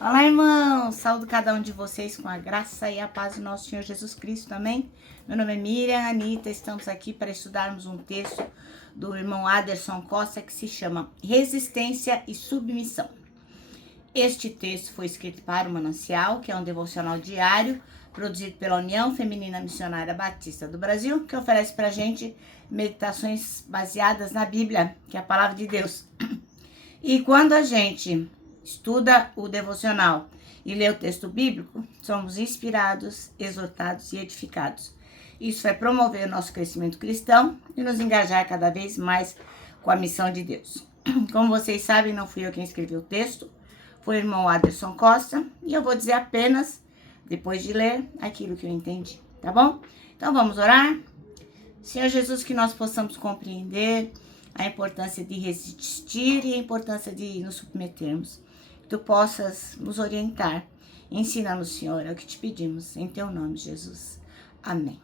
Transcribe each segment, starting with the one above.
Olá, irmãos! Saúdo cada um de vocês com a graça e a paz do nosso Senhor Jesus Cristo, amém? Meu nome é Miriam Anita, estamos aqui para estudarmos um texto do irmão Aderson Costa que se chama Resistência e Submissão. Este texto foi escrito para o Manancial, que é um devocional diário produzido pela União Feminina Missionária Batista do Brasil, que oferece para a gente meditações baseadas na Bíblia, que é a palavra de Deus. E quando a gente estuda o devocional e lê o texto bíblico, somos inspirados, exortados e edificados. Isso vai promover o nosso crescimento cristão e nos engajar cada vez mais com a missão de Deus. Como vocês sabem, não fui eu quem escreveu o texto, foi o irmão Aderson Costa, e eu vou dizer apenas, depois de ler, aquilo que eu entendi, tá bom? Então vamos orar? Senhor Jesus, que nós possamos compreender a importância de resistir e a importância de nos submetermos. Que tu possas nos orientar. Ensina-nos, Senhor, é o que te pedimos. Em teu nome, Jesus. Amém.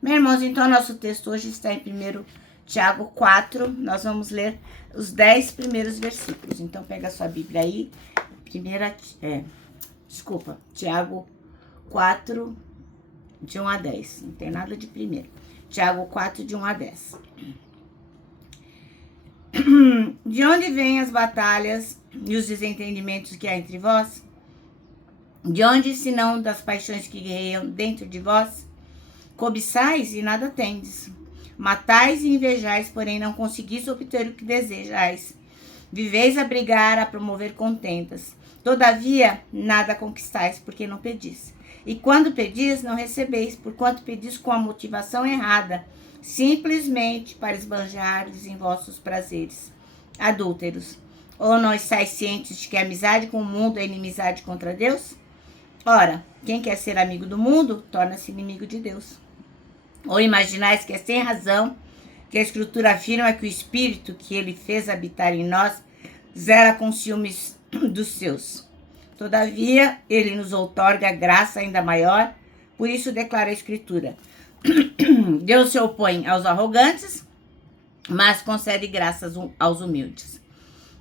Meus irmãos, então, nosso texto hoje está em 1 Tiago 4. Nós vamos ler os 10 primeiros versículos. Então, pega a sua Bíblia aí. Tiago 4, de 1 a 10. Não tem nada de primeiro. Tiago 4, de 1 a 10. De onde vêm as batalhas e os desentendimentos que há entre vós? De onde, senão das paixões que guerreiam dentro de vós? Cobiçais e nada tendes. Matais e invejais, porém não conseguis obter o que desejais. Viveis a brigar, a promover contendas. Todavia, nada conquistais, porque não pedis. E quando pedis, não recebeis, porquanto pedis com a motivação errada, simplesmente para esbanjardes em vossos prazeres adúlteros. Ou não estáis cientes de que a amizade com o mundo é inimizade contra Deus? Ora, quem quer ser amigo do mundo, torna-se inimigo de Deus. Ou imaginais que é sem razão que a Escritura afirma que o Espírito que ele fez habitar em nós zela com ciúmes dos seus. Todavia, ele nos outorga graça ainda maior, por isso declara a Escritura: Deus se opõe aos arrogantes, mas concede graças aos humildes.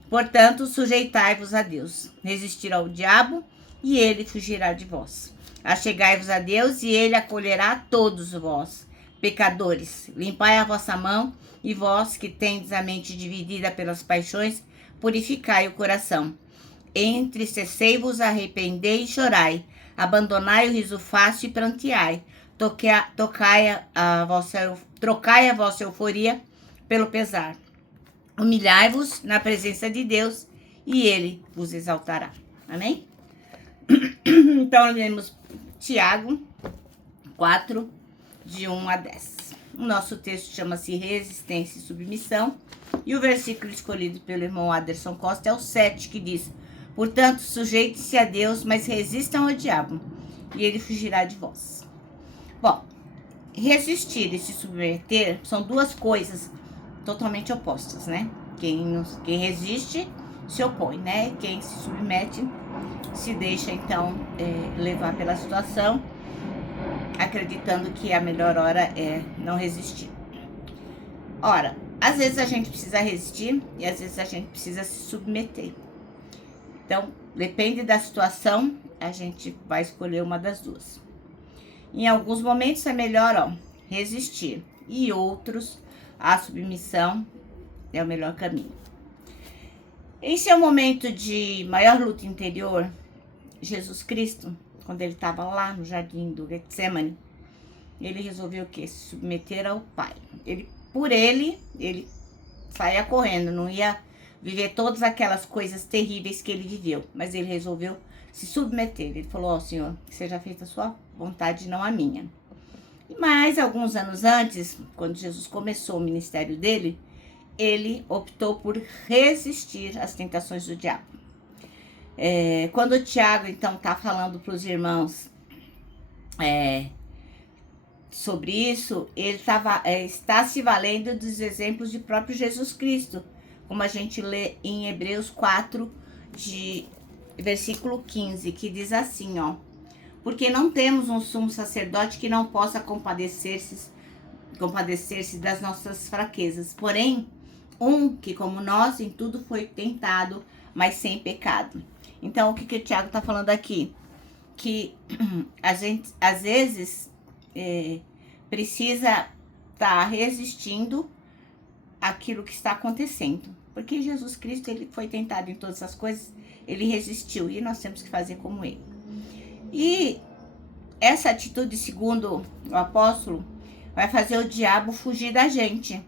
Portanto, sujeitai-vos a Deus, resistir ao diabo, e ele fugirá de vós. Achegai-vos a Deus, e ele acolherá a todos vós, pecadores. Limpai a vossa mão, e vós que tendes a mente dividida pelas paixões, purificai o coração. Entristecei-vos, arrependei e chorai. Abandonai o riso fácil e pranteai. Trocai a vossa euforia pelo pesar. Humilhai-vos na presença de Deus e ele vos exaltará. Amém? Então, lemos Tiago 4, de 1 a 10. O nosso texto chama-se Resistência e Submissão. E o versículo escolhido pelo irmão Aderson Costa é o 7, que diz: Portanto, sujeite-se a Deus, mas resistam ao diabo, e ele fugirá de vós. Bom, resistir e se submeter são duas coisas totalmente opostas, né? Quem resiste se opõe, né? Quem se submete se deixa, então, levar pela situação, acreditando que a melhor hora é não resistir. Ora, às vezes a gente precisa resistir e às vezes a gente precisa se submeter. Então, depende da situação, a gente vai escolher uma das duas. Em alguns momentos é melhor, resistir. E outros, a submissão é o melhor caminho. Em seu momento de maior luta interior, Jesus Cristo, quando ele estava lá no jardim do Getsemane, ele resolveu o quê? Se submeter ao Pai. Por ele saía correndo, não ia viver todas aquelas coisas terríveis que ele viveu, mas ele resolveu se submeter. Ele falou: Senhor, que seja feita a sua vontade, não a minha. Mas alguns anos antes, quando Jesus começou o ministério dele, ele optou por resistir às tentações do diabo. Quando o Tiago, então, está falando para os irmãos sobre isso, ele está se valendo dos exemplos de próprio Jesus Cristo, como a gente lê em Hebreus 4, de versículo 15, que diz assim, porque não temos um sumo sacerdote que não possa compadecer-se das nossas fraquezas, porém, um que como nós em tudo foi tentado, mas sem pecado. Então, o que o Tiago está falando aqui? Que a gente, às vezes, precisa estar resistindo àquilo que está acontecendo. Porque Jesus Cristo, ele foi tentado em todas as coisas, ele resistiu, e nós temos que fazer como ele. E essa atitude, segundo o apóstolo, vai fazer o diabo fugir da gente.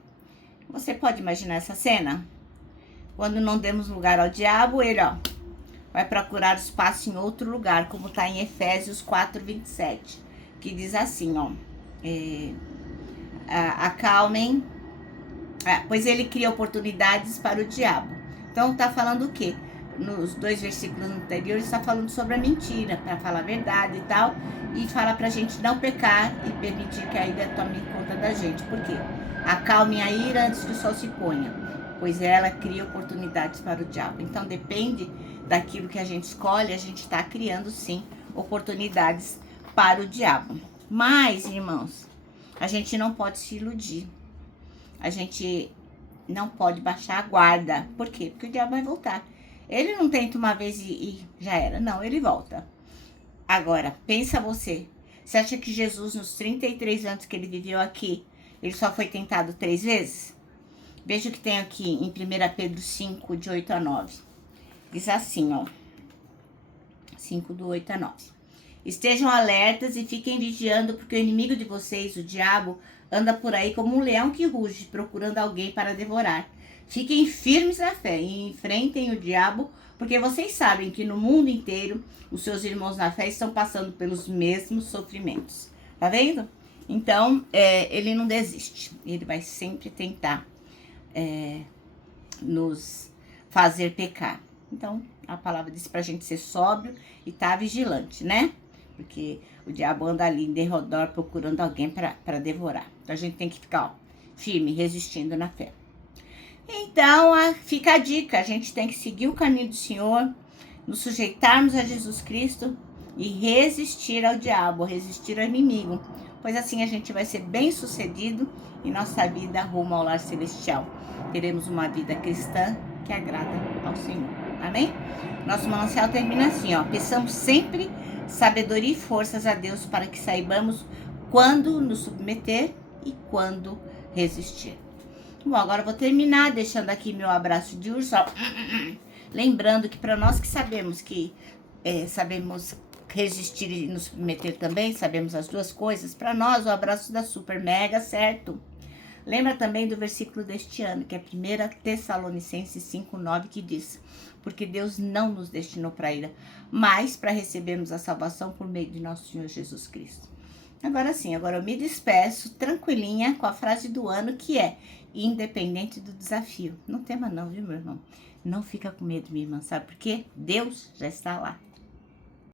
Você pode imaginar essa cena? Quando não demos lugar ao diabo, ele, vai procurar espaço em outro lugar, como está em Efésios 4:27, que diz assim, acalmem, pois ele cria oportunidades para o diabo. Então tá falando o quê? Nos 2 versículos anteriores está falando sobre a mentira, para falar a verdade e tal, e fala pra gente não pecar e permitir que a ira tome conta da gente. Por quê? Acalme a ira antes que o sol se ponha, pois ela cria oportunidades para o diabo. Então depende daquilo que a gente escolhe, a gente está criando sim oportunidades para o diabo. Mas, irmãos, a gente não pode se iludir. A gente não pode baixar a guarda. Por quê? Porque o diabo vai voltar. Ele não tenta uma vez e já era. Não, ele volta. Agora, pensa você. Você acha que Jesus, nos 33 anos que ele viveu aqui, ele só foi tentado 3 vezes? Veja o que tem aqui em 1 Pedro 5, de 8 a 9. Diz assim, 5 do 8 a 9. Estejam alertas e fiquem vigiando, porque o inimigo de vocês, o diabo, anda por aí como um leão que ruge, procurando alguém para devorar. Fiquem firmes na fé e enfrentem o diabo, porque vocês sabem que no mundo inteiro os seus irmãos na fé estão passando pelos mesmos sofrimentos. Tá vendo? Então, ele não desiste. Ele vai sempre tentar nos fazer pecar. Então, a palavra diz pra gente ser sóbrio e estar vigilante, né? Porque o diabo anda ali em derredor procurando alguém para devorar. Então, a gente tem que ficar firme, resistindo na fé. Então, fica a dica. A gente tem que seguir o caminho do Senhor, nos sujeitarmos a Jesus Cristo e resistir ao diabo, resistir ao inimigo. Pois assim a gente vai ser bem sucedido em nossa vida rumo ao lar celestial. Teremos uma vida cristã que agrada ao Senhor. Amém? Nosso manancial termina assim, peçamos sempre sabedoria e forças a Deus para que saibamos quando nos submeter e quando resistir. Bom, agora eu vou terminar deixando aqui meu abraço de urso. Lembrando que para nós que sabemos sabemos resistir e nos submeter também, sabemos as duas coisas, para nós o abraço dá super mega certo. Lembra também do versículo deste ano, que é 1 Tessalonicenses 5:9, que diz: porque Deus não nos destinou para a ira, mas para recebermos a salvação por meio de nosso Senhor Jesus Cristo. Agora sim, agora eu me despeço tranquilinha com a frase do ano, que é: independente do desafio. Não tema não, viu, meu irmão? Não fica com medo, minha irmã, sabe por quê? Deus já está lá.